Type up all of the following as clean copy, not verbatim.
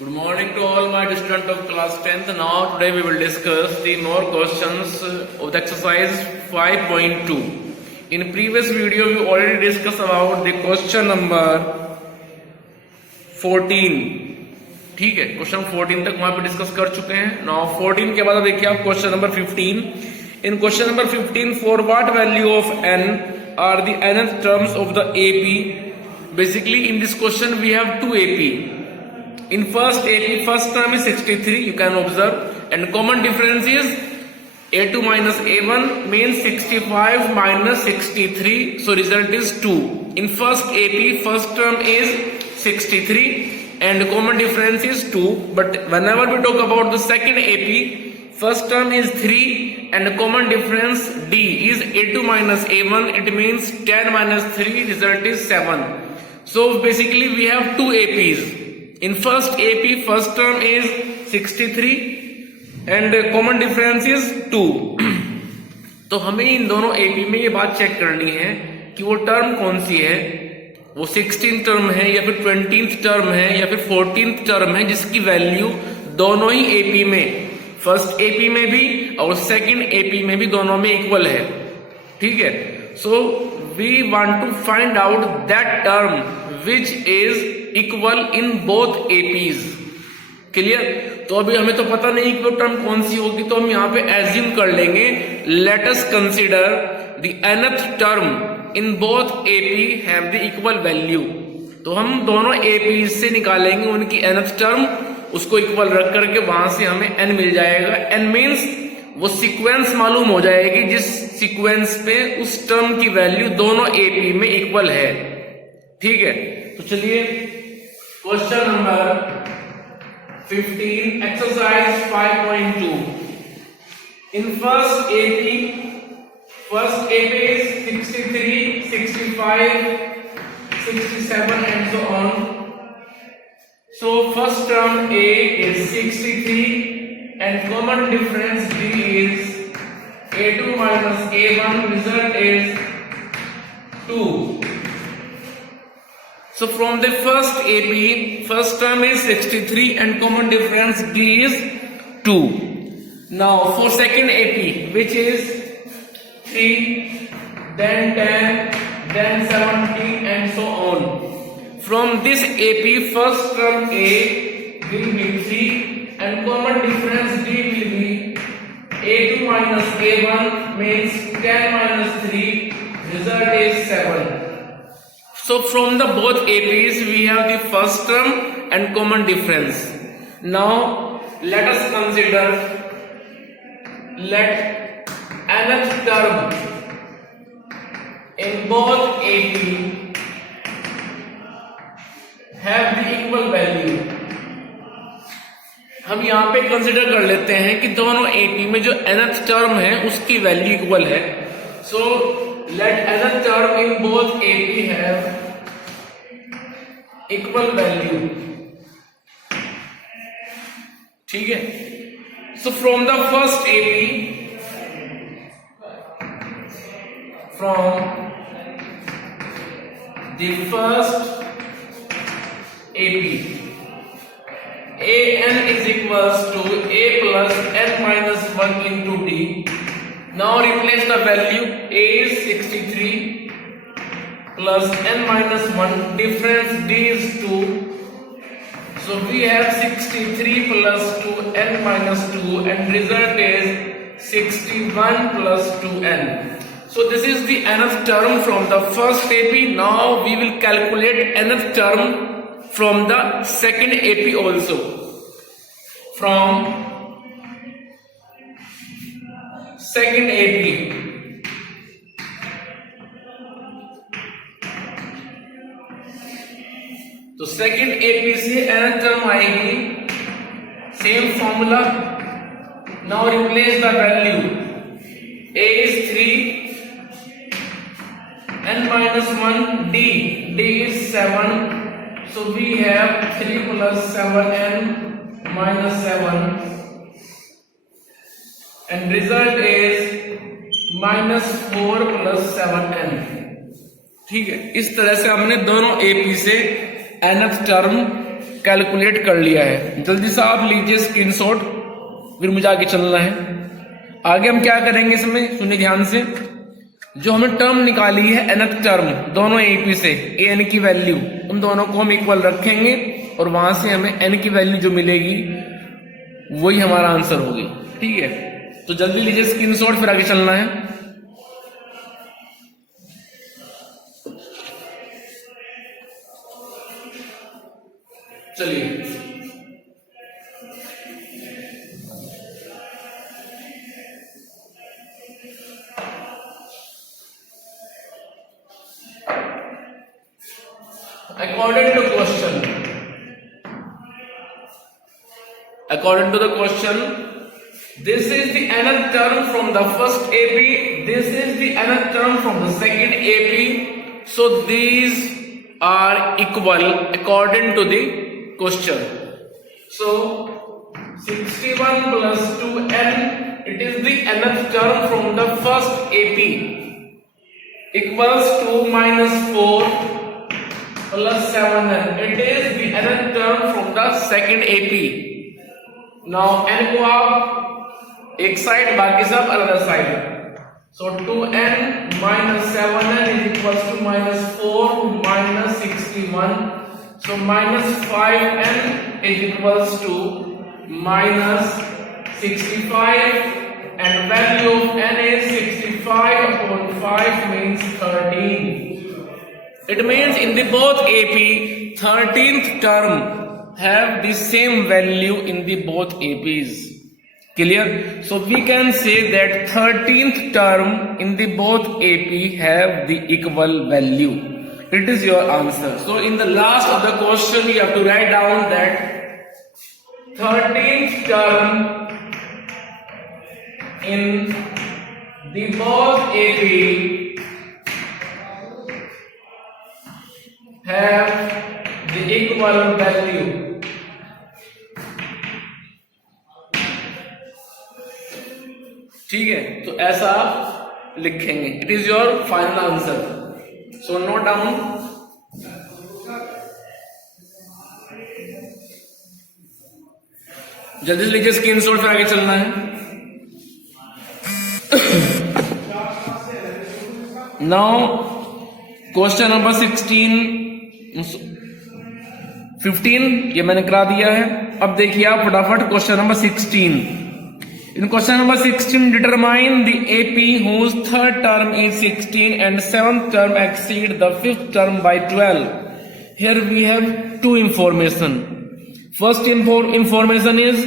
Good morning to all my students of class 10th. Now today we will discuss the more questions of the exercise 5.2. In previous video we already discussed about the question number 14. ठीक है, question 14 तक वहां पे discuss कर चुके हैं. Now 14 के बाद देखिए आप question number 15. In question number 15, for what value of n are the nth terms of the AP. Basically in this question we have two AP. In first AP, first term is 63, you can observe, and common difference is A2 minus A1 means 65 minus 63, so result is 2. In first AP, first term is 63 and common difference is 2, but whenever we talk about the second AP, first term is 3 and common difference D is A2 minus A1, it means 10 minus 3, result is 7. So basically we have two APs. In first AP, first term is 63 and common difference is 2. तो हमें इन दोनों AP में ये बात check करनी है कि वो टर्म कौन सी है, वो 16th टर्म है या फिर 20th टर्म है या फिर 14th टर्म है, जिसकी वैल्यू दोनों ही AP में, फर्स्ट AP में भी और सेकंड AP में भी दोनों में इक्वल है. ठीक है, so we want to find out that term which is equal in both APs. Clear? तो अभी हमें तो पता नहीं कि वो टर्म कौन सी होगी, तो हम यहाँ पे एज्यूम कर लेंगे. Let us consider the nth term in both AP have the equal value. तो हम दोनों APs से निकालेंगे उनकी nth टर्म, उसको इक्वल रख करके वहां से हमें n मिल जाएगा. n मीन्स वो सीक्वेंस मालूम हो जाएगी जिस सीक्वेंस पे उस टर्म की वैल्यू दोनों AP में इक्वल है. ठीक है, तो चलिए question number 15, exercise 5.2. In first AP is 63, 65, 67 and so on. So first term A is 63 and common difference D is A2 minus A1, result is 2. So from the first AP, first term is 63 and common difference D is 2. Now for second AP, which is 3, then 10, then 17 and so on. From this AP, first term A will be 3 and common difference D will be A2 minus A1 means 10 minus 3, result is 7. So from the both APs we have the first term and common difference. Now let us consider, let nth term in both AP have the equal value. हम यहाँ पे consider कर लेते हैं कि दोनों AP में जो nth टर्म है उसकी वैल्यू इक्वल है. So let nth term in both AP have equal value. ठीक है, so from the first AP, from the first AP, an is equals to a plus n minus 1 into d. Now replace the value. A is 63 plus n minus 1, difference d is 2. So we have 63 plus 2 n minus 2 and result is 61 plus 2n. So this is the nth term from the first AP. Now we will calculate nth term from the second AP also. From second AP, तो second AP से nth term आएगी, same formula. Now replace the value. A is 3, n minus 1 d is 7. So we have 3 plus 7n minus 7 and result is minus 4 plus 7n. ठीक है, इस तरह से हमने दोनों AP से nth टर्म कैलकुलेट कर लिया है। जल्दी से आप लीजिए स्क्रीनशॉट, फिर मुझे आगे चलना है। आगे हम क्या करेंगे इसमें, सुनिए ध्यान से। जो हमने टर्म निकाली है nth टर्म दोनों एपी से, एन की वैल्यू, उन दोनों को हम इक्वल रखेंगे और वहां से हमें एन की वैल्यू जो मिलेगी वही हमारा आंसर होगी। ठीक है, तो जल्दी लीजिए स्क्रीनशॉट, फिर आगे चलना है। चलिए according to the question, this is the nth term from the first AP, this is the nth term from the second AP, so these are equal according to the question. So 61 plus 2n, it is the nth term from the first AP, equals to minus 4 plus 7n, it is the nth term from the second AP. Now n को आप एक side, बाकी सब other side, so 2n minus 7n is equals to minus 4 minus 61, so minus 5n is equals to minus 65, and value of n is 65 upon 5 means 13. It means in the both AP 13th term have the same value in the both APs. Clear? So we can say that 13th term in the both AP have the equal value. It is your answer. So in the last of the question you have to write down that 13th term in the both AP have the equal value. ठीक है, तो ऐसा लिखेंगे। It is your final answer, so note down. जल्दी से लीजिए screenshot, फिर आगे चलना है। नाउ क्वेश्चन नंबर 15 ये मैंने करा दिया है। अब देखिए आप फटाफट question number 16। In question number 16, determine the AP whose third term is 16 and seventh term exceed the fifth term by 12. Here we have two information. First information is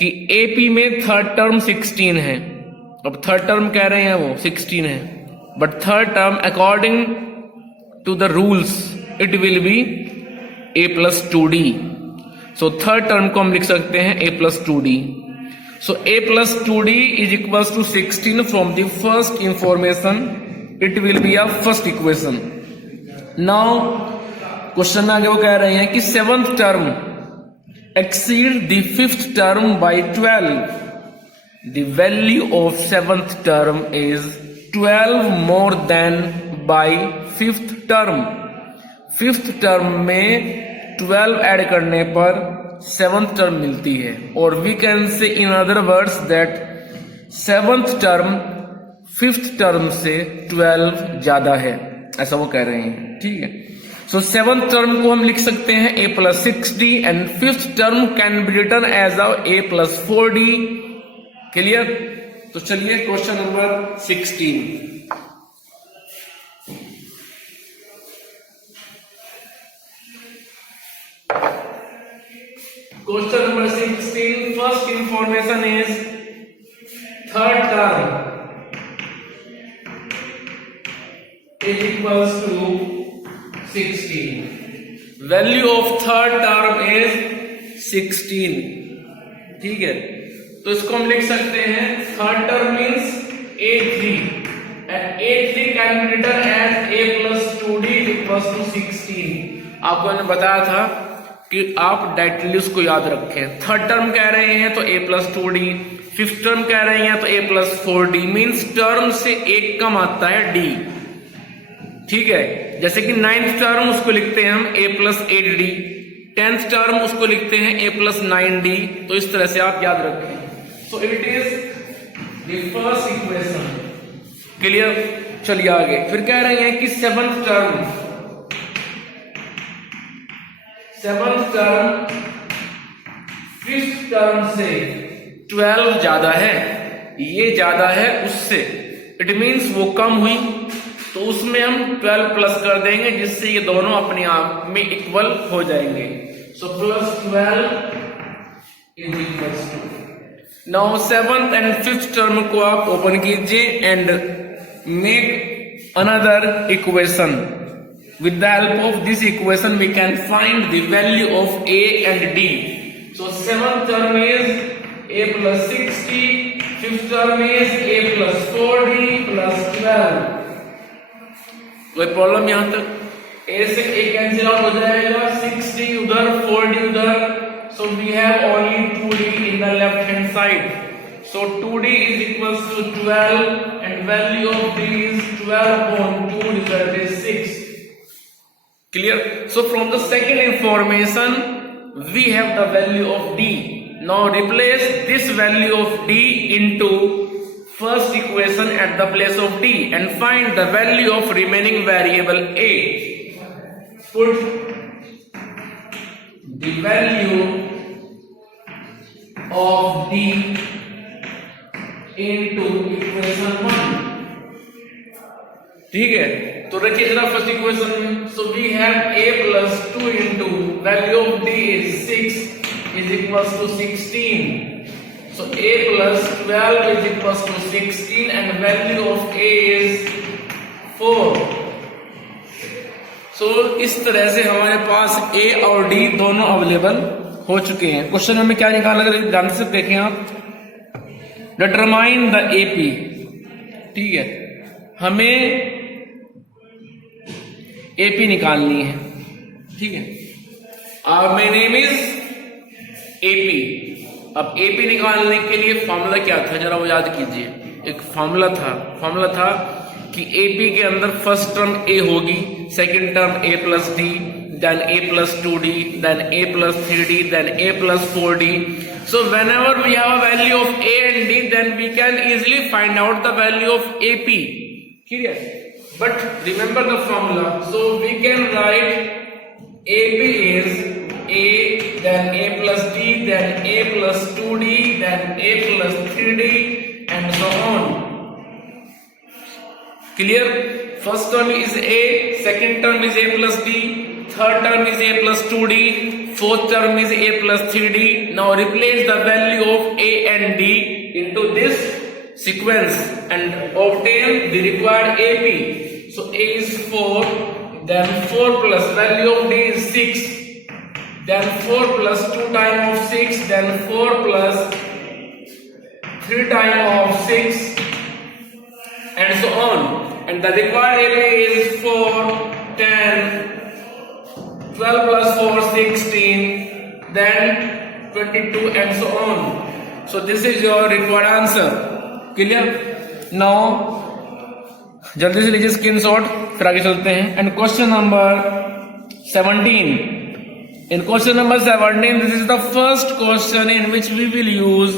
कि AP में थर्ड टर्म 16 है। अब third term कह रहे हैं वो 16 है, but third term according to the rules it will be a plus 2d. So third term को हम लिख सकते हैं a plus 2d. So a plus 2d is equals to 16 from the first information. It will be a first equation. Now question में आगे वो कह रहे हैं कि seventh term exceed the fifth term by 12. The value of seventh term is 12 more than by fifth term. Fifth term में 12 add करने पर सेवंथ टर्म मिलती है, और we can say in other words that seventh term fifth term से 12 ज्यादा है, ऐसा वो कह रहे हैं। ठीक है, सो सेवंथ टर्म को हम लिख सकते हैं a plus 6d and fifth term can be written as a plus 4d। Clear? तो चलिए question number 16। Question number 16, first information is third term is equals to 16. Value of third term is 16. ठीक है, तो इसको हम लिख सकते हैं third term means a3 and a3 can be written as a plus 2d is equals to 16. आपको मैंने बताया था कि आप डायरेक्टली उसको याद रखें। थर्ड टर्म कह रहे हैं तो a plus 2d, fifth term कह रहे हैं तो a plus 4d, means term से एक कम आता है d। ठीक है, जैसे कि नाइन्थ टर्म उसको लिखते हैं हम a plus 8d, 10th term उसको लिखते हैं a प्लस 9d। तो इस तरह से आप याद रखें। So it is the first equation. Clear? चलिए आगे फिर कह रहे हैं कि सेवंथ टर्म फिफ्थ टर्म से 12 ज्यादा है, ये ज्यादा है उससे। इट मीन्स वो कम हुई तो उसमें हम 12 प्लस कर देंगे जिससे ये दोनों अपने आप में इक्वल हो जाएंगे। So plus 12 is equal to. Now seventh and fifth term को आप ओपन कीजिए and make another equation. With the help of this equation, we can find the value of a and d. So seventh term is a plus 60, fifth term is a plus 40 plus 12. कोई problem यहां तक? a से a cancel out हो जाएगा, 60 उधर 40 उधर, so we have only 2d in the left hand side. So 2d is equals to 12 and value of d is 12 upon 2, result is 6. Clear? So from the second information we have the value of d. Now replace this value of d into first equation at the place of d and find the value of remaining variable a. Put the value of d into equation 1. ठीक है, तो रखिए जरा first equation में। So we have a plus 2 into value of d is 6 is equal to 16। So a plus 12 is equal to 16 and value of a is 4। So इस तरह से हमारे पास a और d दोनों अवेलेबल हो चुके हैं। क्वेश्चन में क्या निकालना है ध्यान से देखें आप। Determine the AP। ठीक है, हमें AP निकालनी है। ठीक है, माय नेम इज AP। अब AP निकालने के लिए फॉर्मूला क्या था जरा वो याद कीजिए। एक फॉर्मूला था कि AP के अंदर फर्स्ट टर्म A होगी, second term A plus D, then A plus 2D, then A plus 3D, then A plus 4D। So whenever we have a value of A and D, then we can easily find out the value of AP. Clear? But remember the formula. So we can write AP is A, then A plus D, then A plus 2D, then A plus 3D, and so on. Clear? First term is A, second term is A plus D, third term is A plus 2D, fourth term is A plus 3D. Now replace the value of A and D into this sequence and obtain the required AP. So A is 4, then 4 plus value of D is 6, then 4 plus 2 times of 6, then 4 plus 3 times of 6, and so on. And the required AP is 4, 10, 12 plus 4, 16, then 22, and so on. So this is your required answer. Clear? Now जल्दी से लीजिए screenshot, फिर आगे चलते हैं। And question number 17। In question number 17 this is the first question in which we will use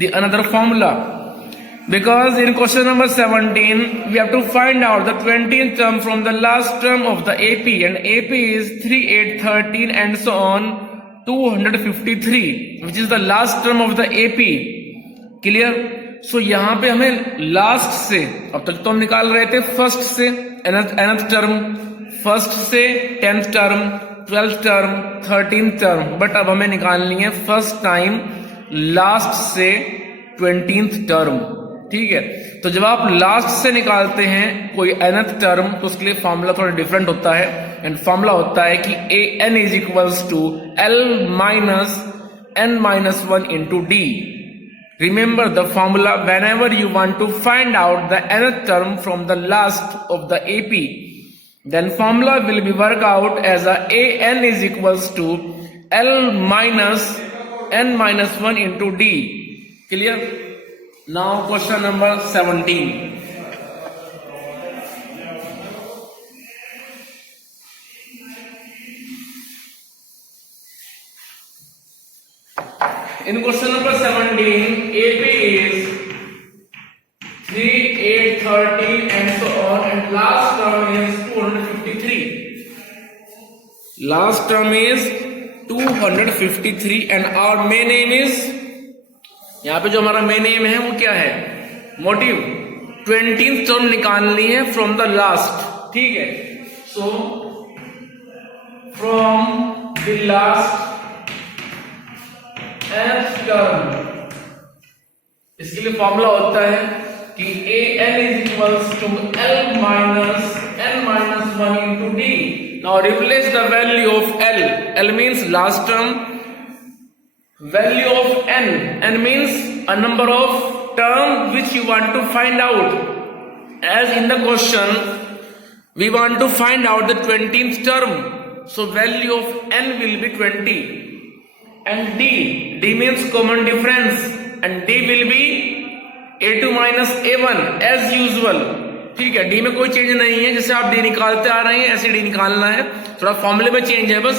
the another formula, because in question number 17 we have to find out the 20th term from the last term of the AP, and AP is 3, 8, 13 and so on 253, which is the last term of the AP. Clear? So यहाँ पे हमें last से, अब तक तो हम निकाल रहे थे फर्स्ट से nth टर्म, फर्स्ट से 10th term, 12th term, 13th term, but अब हमें निकालनी है फर्स्ट टाइम लास्ट से 20th टर्म। ठीक है, तो जब आप लास्ट से निकालते हैं कोई nth टर्म तो उसके लिए फॉर्मूला थोड़ा डिफरेंट होता है। एंड फॉर्मूला होता है कि an is equals to L minus n minus 1 into D। Remember the formula whenever you want to find out the nth term from the last of the AP, then formula will be worked out as an is equals to L minus n minus 1 into D. Clear? Now question number 17. In question number 17, AP is 3, 8, 30 and so on, and last term is 253. Last term is 253 and our main aim is, यहाँ पे जो हमारा main M है वो क्या है, motive 20th term निकालनी है फ्रॉम द लास्ट, ठीक है। So from the last nth term, इसके लिए फॉर्मूला होता है कि an is equals to l minus n minus 1 into d. Now replace the value of l. L means last term. Value of n means a number of term which you want to find out. As in the question, we want to find out the 20th term. So value of n will be 20. And d means common difference, and d will be a2 minus a1 as usual, ठीक है। d में कोई change नहीं है, जैसे आप d निकालते आ रहे हैं ऐसे d निकालना है, थोड़ा फॉर्मूले में चेंज है बस,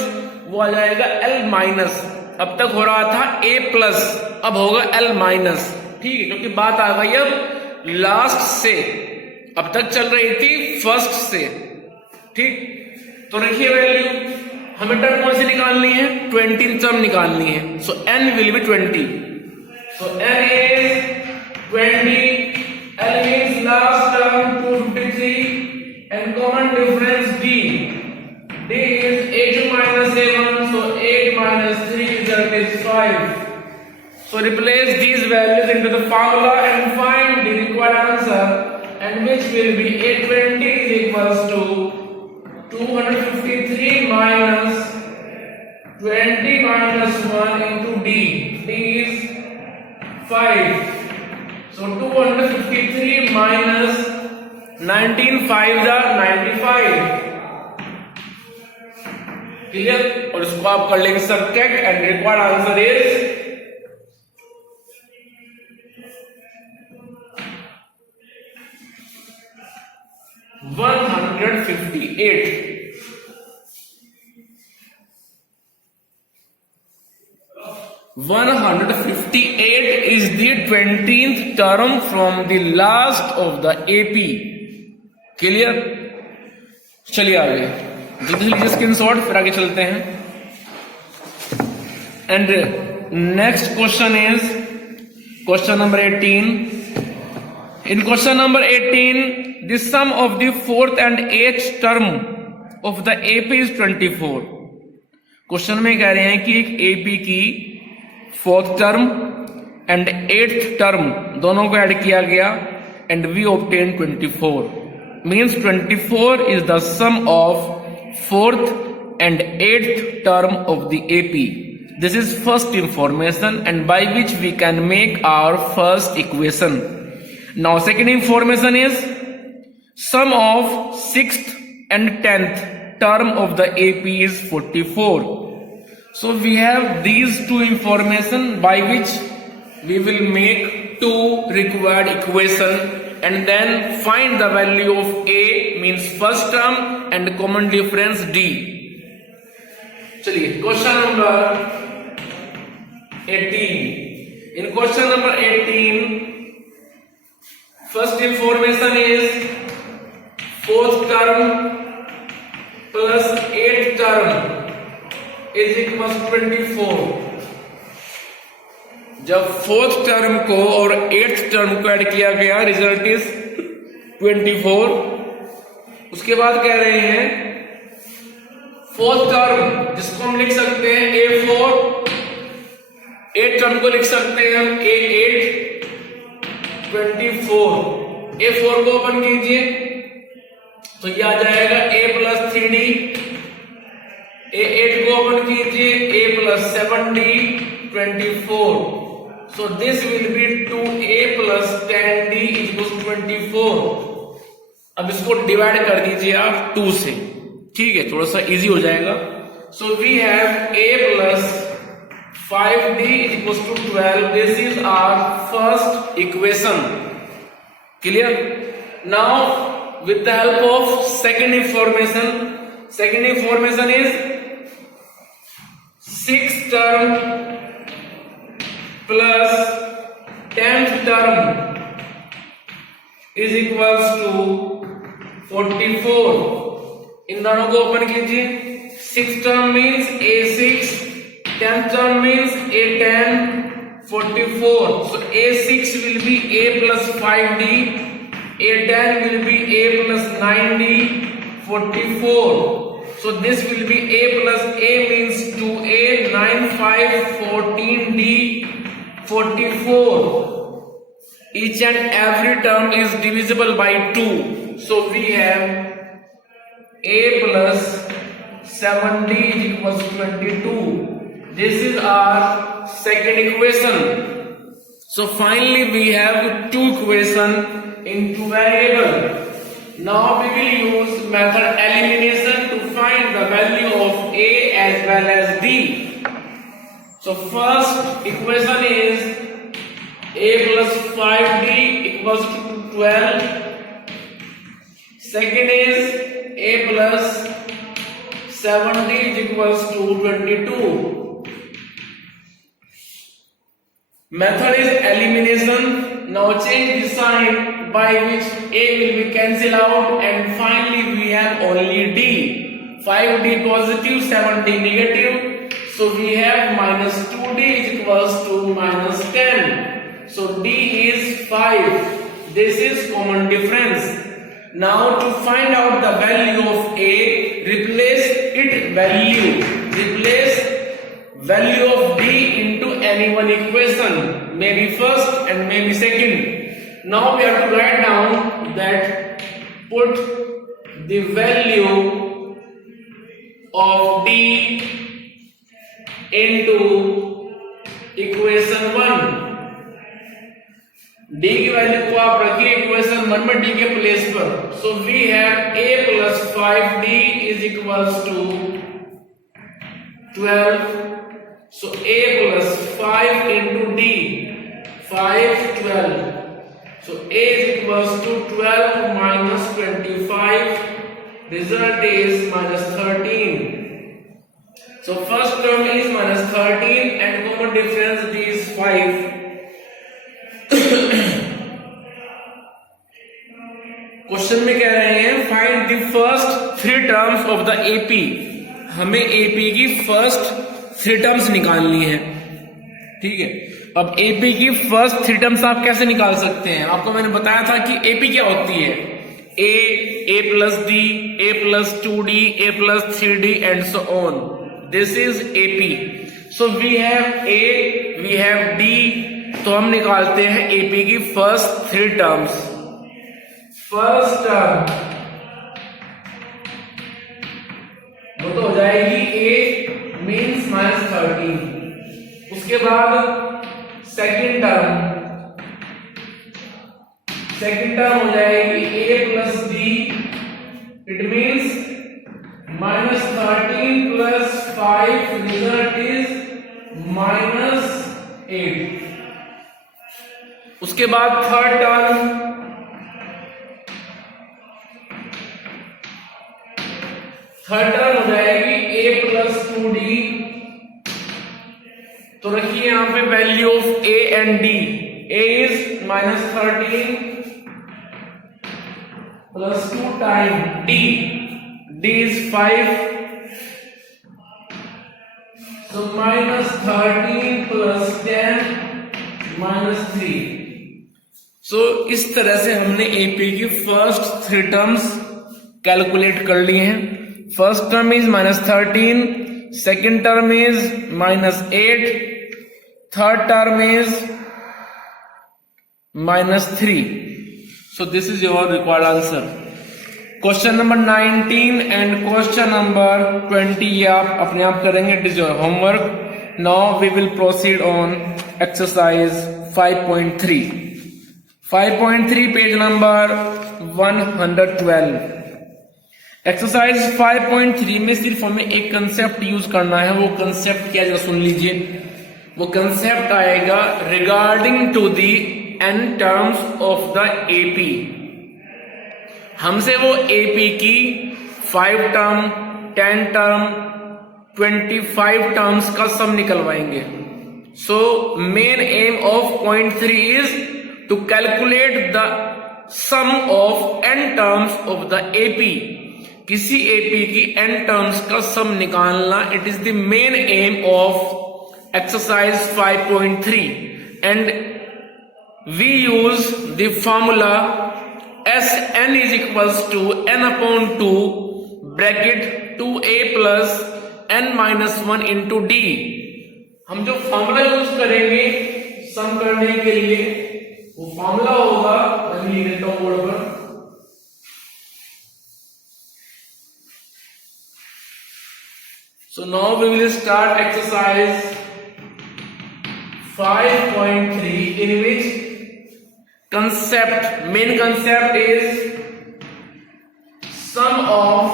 वो आ जाएगा l माइनस, अब तक हो रहा था a प्लस, अब होगा l माइनस, ठीक है, क्योंकि बात आ गई अब लास्ट से, अब तक चल रही थी फर्स्ट से, ठीक। तो रखिए वैल्यू, हमें टर्म कौन सी निकालनी है, 20th टर्म निकालनी है। So n will B 20, so n is 20, l means last term 253 and common difference d is 8 minus 7, so 8 minus 3 result is 5. So replace these values into the formula and find the required answer, and which will be 820 is equals to 253 minus 20 minus 1 into d. d is 5. So 253 minus 19 5 are 95. Clear, और इसको आप कर लेंगे subtract and required answer is 158. is the 20th term from the last of the AP. Clear, चलिए आगे जल्दी लीजिए screenshot, फिर आगे चलते हैं। And next question is question number 18. In question number 18, the sum of the 4th and 8th term of the AP is 24. Question में कह रहे हैं कि एक AP की 4th term and 8th term दोनों को ऐड किया गया and we obtain 24. Means 24 is the sum of 4th and 8th term of the AP. This is first information and by which we can make our first equation. Now second information is sum of 6th and 10th term of the AP is 44. So we have these two information by which we will make two required equation and then find the value of A means first term and common difference D. चलिए question number 18. In question number 18, first information is 4th term plus 8th term is equals 24. जब 4th term को और 8th term को add किया गया result is 24. उसके बाद कह रहे हैं 4th टर्म जिसको हम लिख सकते हैं A4, 8th टर्म को लिख सकते हैं हम A8, 24. A4 को ओपन कीजिए तो ये आ जाएगा A प्लस 3D. A8 को ओपन कीजिए A plus 7D, 24. So this will be 2A plus 10D equals 24. अब इसको डिवाइड कर दीजिए आप 2 से, ठीक है, थोड़ा सा इजी हो जाएगा. So we have A plus 5D equals to 12. This is our first equation. Clear? Now with the help of second information is 6th term plus 10th term is equals to 44। इन दोनों को open कीजिए। 6th term means A6, 10th term means A10, 44. So A6 will be A plus 5D, A10 will be A plus 9D, 44. So this will be A plus A means 2A, 9, 5, 14D, 44. Each and every term is divisible by 2. So we have A plus 7D is equals to 22. This is our second equation. So finally we have two equation in two variable. Now we will use method elimination to find the value of A as well as D. So first equation is A plus 5D equals to 12. Second is A plus 7D is equals to 22. Method is elimination. Now change the sign by which A will be cancelled out and finally we have only D. 5D positive, 7D negative. So we have minus 2D is equals to minus 10. So D is 5. This is common difference. Now to find out the value of A, replace value of D into any one equation, maybe first and maybe second. Now we have to write down that put the value of D into equation 1. D की value को आप रखिए equation 1 में D के place पर. So we have A plus 5D is equals to 12. So A plus 5 into D, 5, 12. So A is equals to 12 minus 25. Result is minus 13. So first term is minus 13 and common difference is 5. Question में कह रहे हैं find the first 3 terms of the AP. हमें AP की first 3 terms निकालनी है. ठीक है. अब एपी की फर्स्ट 3 टर्म्स आप कैसे निकाल सकते हैं? आपको मैंने बताया था कि एपी क्या होती है. A plus D, A plus 2D, A plus 3D and so on. This is AP. So we have A, we have D. तो हम निकालते हैं एपी की फर्स्ट 3 टर्म्स. फर्स्ट टर्म वो तो हो जाएगी ए मीन्स माइनस 13. उसके बाद सेकेंड टर्म हो जाएगी A plus D. It means minus 13 plus 5. Result is minus 8. उसके बाद थर्ड टर्म हो जाएगी a प्लस 2D. तो रखिए यहां पे value of a and d. a is minus 13 plus 2 time d. d is 5. So minus 13 plus 10 minus 3. सो इस तरह से हमने एपी की फर्स्ट 3 टर्म्स कैलकुलेट कर ली हैं. First term is minus 13, second term is minus 8, third term is minus 3. So this is your required answer. Question number 19 and question number 20 ये आप अपने आप करेंगे. It is your homework. Now we will proceed on exercise 5.3. 5.3 page number 112. Exercise 5.3 में सिर्फ हमें एक concept use करना है. वो कंसेप्ट क्या, जरा सुन लीजिए. वो कंसेप्ट आएगा regarding to the n terms of the AP. हमसे वो एपी की 5 टर्म, 10 टर्म, 25 टर्म्स का सम निकलवाएंगे. So main aim of point 3 is to calculate the sum of n terms of the AP. किसी AP की n terms का sum निकालना, it is the main aim of exercise 5.3 and we use the formula Sn is equals to n upon 2 bracket 2a plus n minus 1 into d. हम जो formula use करेंगे सम करने के लिए वो फॉर्मूला होगा, मैं लिख देता हूं बोर्ड पर। So now we will start exercise 5.3 in which main concept is sum of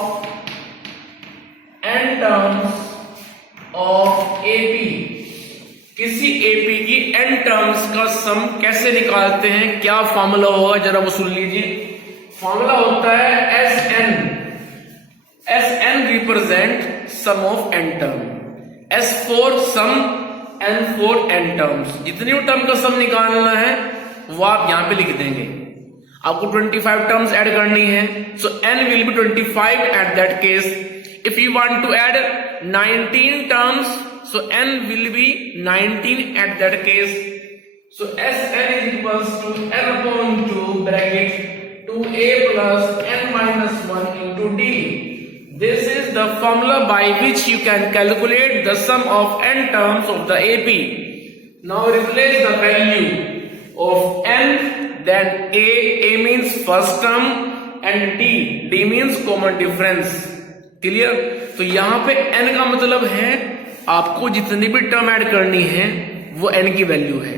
n terms of AP। किसी AP की n टर्म्स का सम कैसे निकालते हैं, क्या फॉर्मूला होगा, जरा वो सुन लीजिए। फॉर्मूला होता है Sn represent sum of n term, S for sum, N for n terms. जितनी टर्म का सम निकालना है वो आप यहां पे लिख देंगे। आपको 25 टर्म्स ऐड करनी है, so n will be 25 at that case. If you want to add 19 terms, so n will be 19 at that case. So Sn is equals to n upon 2 bracket 2a plus n minus 1 into d. This is the formula by which you can calculate the sum of n terms of the AP. Now replace the value of n, then a means first term and d means common difference. Clear? तो यहां पे n का मतलब है आपको जितनी भी term add करनी है वो n की वैल्यू है।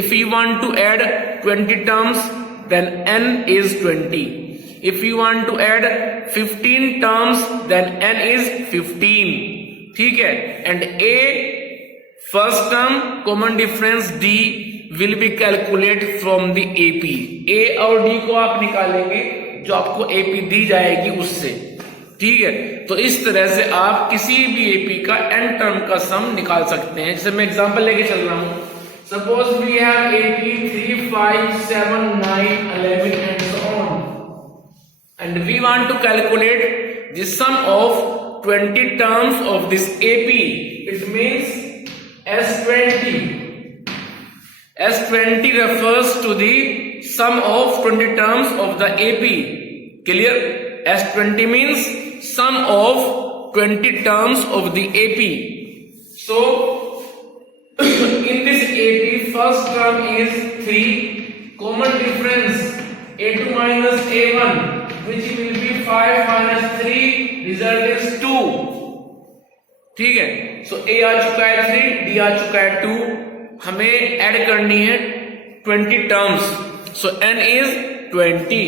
If you want to add 20 terms then n is 20। If you want to add 15 terms then n is 15। ठीक है? And a first term common difference d will be calculate from the AP। a और d को आप निकालेंगे जो आपको AP दी जाएगी उससे। ठीक है? तो इस तरह से आप किसी भी AP का n टर्म का सम निकाल सकते हैं। जैसे मैं एग्जांपल लेके चल रहा हूं, suppose we have AP 3, 5, 7, 9, 11 and so on, and we want to calculate the sum of 20 terms of this AP। It means S20 refers to the sum of 20 terms of the AP। Clear? S20 means sum of 20 terms of the AP. So in this AP, first term is 3, common difference A2 minus A1, which will be 5 minus 3, result is 2। ठीक है? So A आ चुका है 3, D आ चुका है 2, हमें add करनी है 20 terms, so n is 20।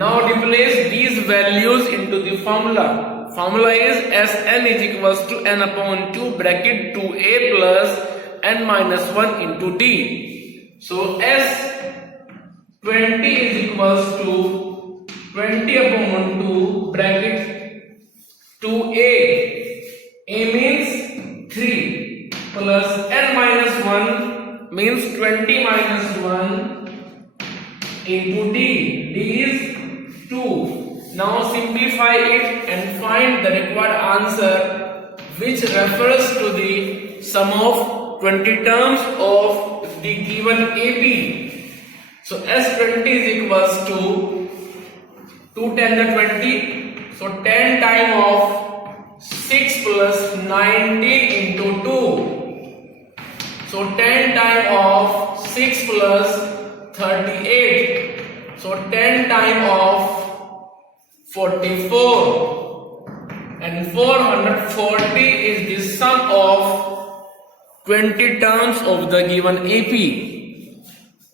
Now replace these values into the formula. Formula is Sn is equals to n upon 2 bracket 2a plus n minus 1 into d. So S20 is equals to 20 upon 2 bracket 2a. A means 3 plus n minus 1 means 20 minus 1 into d. D is 2. Now simplify it and find the required answer which refers to the sum of 20 terms of the given AP. So S20 is equals to 2 10 the 20. So 10 times of 6 plus 19 into 2. So 10 times of 6 plus 38. So 10 times of 44 and 440 is the sum of 20 terms of the given AP.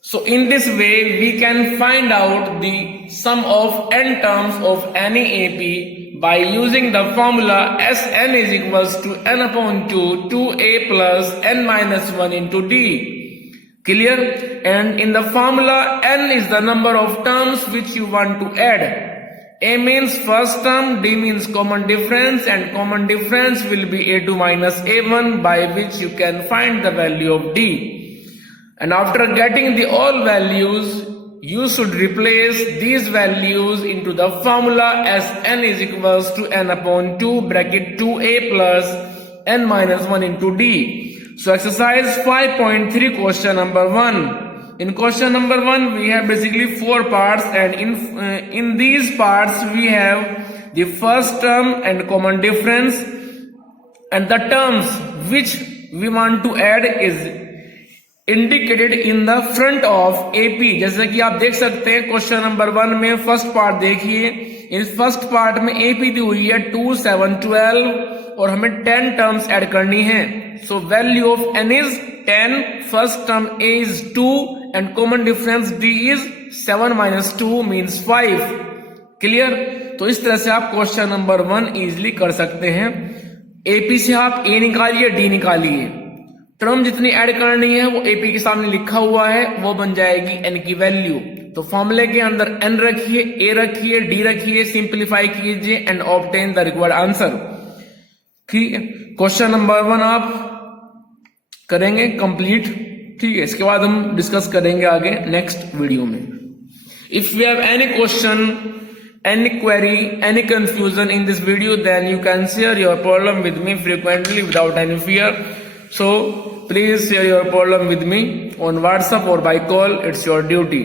So in this way we can find out the sum of n terms of any AP by using the formula Sn is equals to n upon 2 2a plus n minus 1 into d. Clear? And in the formula n is the number of terms which you want to add A means first term, D means common difference, and common difference will be A2 minus A1, by which you can find the value of D. And after getting the all values, you should replace these values into the formula as n is equals to n upon 2 bracket 2a plus n minus 1 into D. So exercise 5.3 question number 1. In question number 1, we have basically 4 parts, and in these parts we have the first term and common difference, and the terms which we want to add is indicated in the front of AP. जैसे कि आप देख सकते हैं question number 1 में first part देखिए, इस first part में AP दी हुई है 2, 7, 12 और हमें 10 टर्म्स ऐड करनी है. So value of n is 10, first term A is 2 and common difference D is 7 minus 2 means 5. Clear? तो इस तरह से आप क्वेश्चन नंबर 1 इजिली कर सकते हैं. AP से आप A निकालिए, D निकालिए, टर्म जितनी ऐड करनी है वो AP के सामने लिखा हुआ है, वो बन जाएगी n की वैल्यू. तो फॉर्मूले के अंदर n रखिए, A रखिए, D रखिए, सिंप्लीफाई कीजिए and obtain the required answer. ठीक है, क्वेश्चन नंबर 1 आप करेंगे कंप्लीट. ठीक है, इसके बाद हम डिस्कस करेंगे आगे नेक्स्ट वीडियो में. If you have any question, any query, any confusion in this video, then you can share your problem with me frequently without any fear. So please share your problem with me on WhatsApp or by call. It's your duty.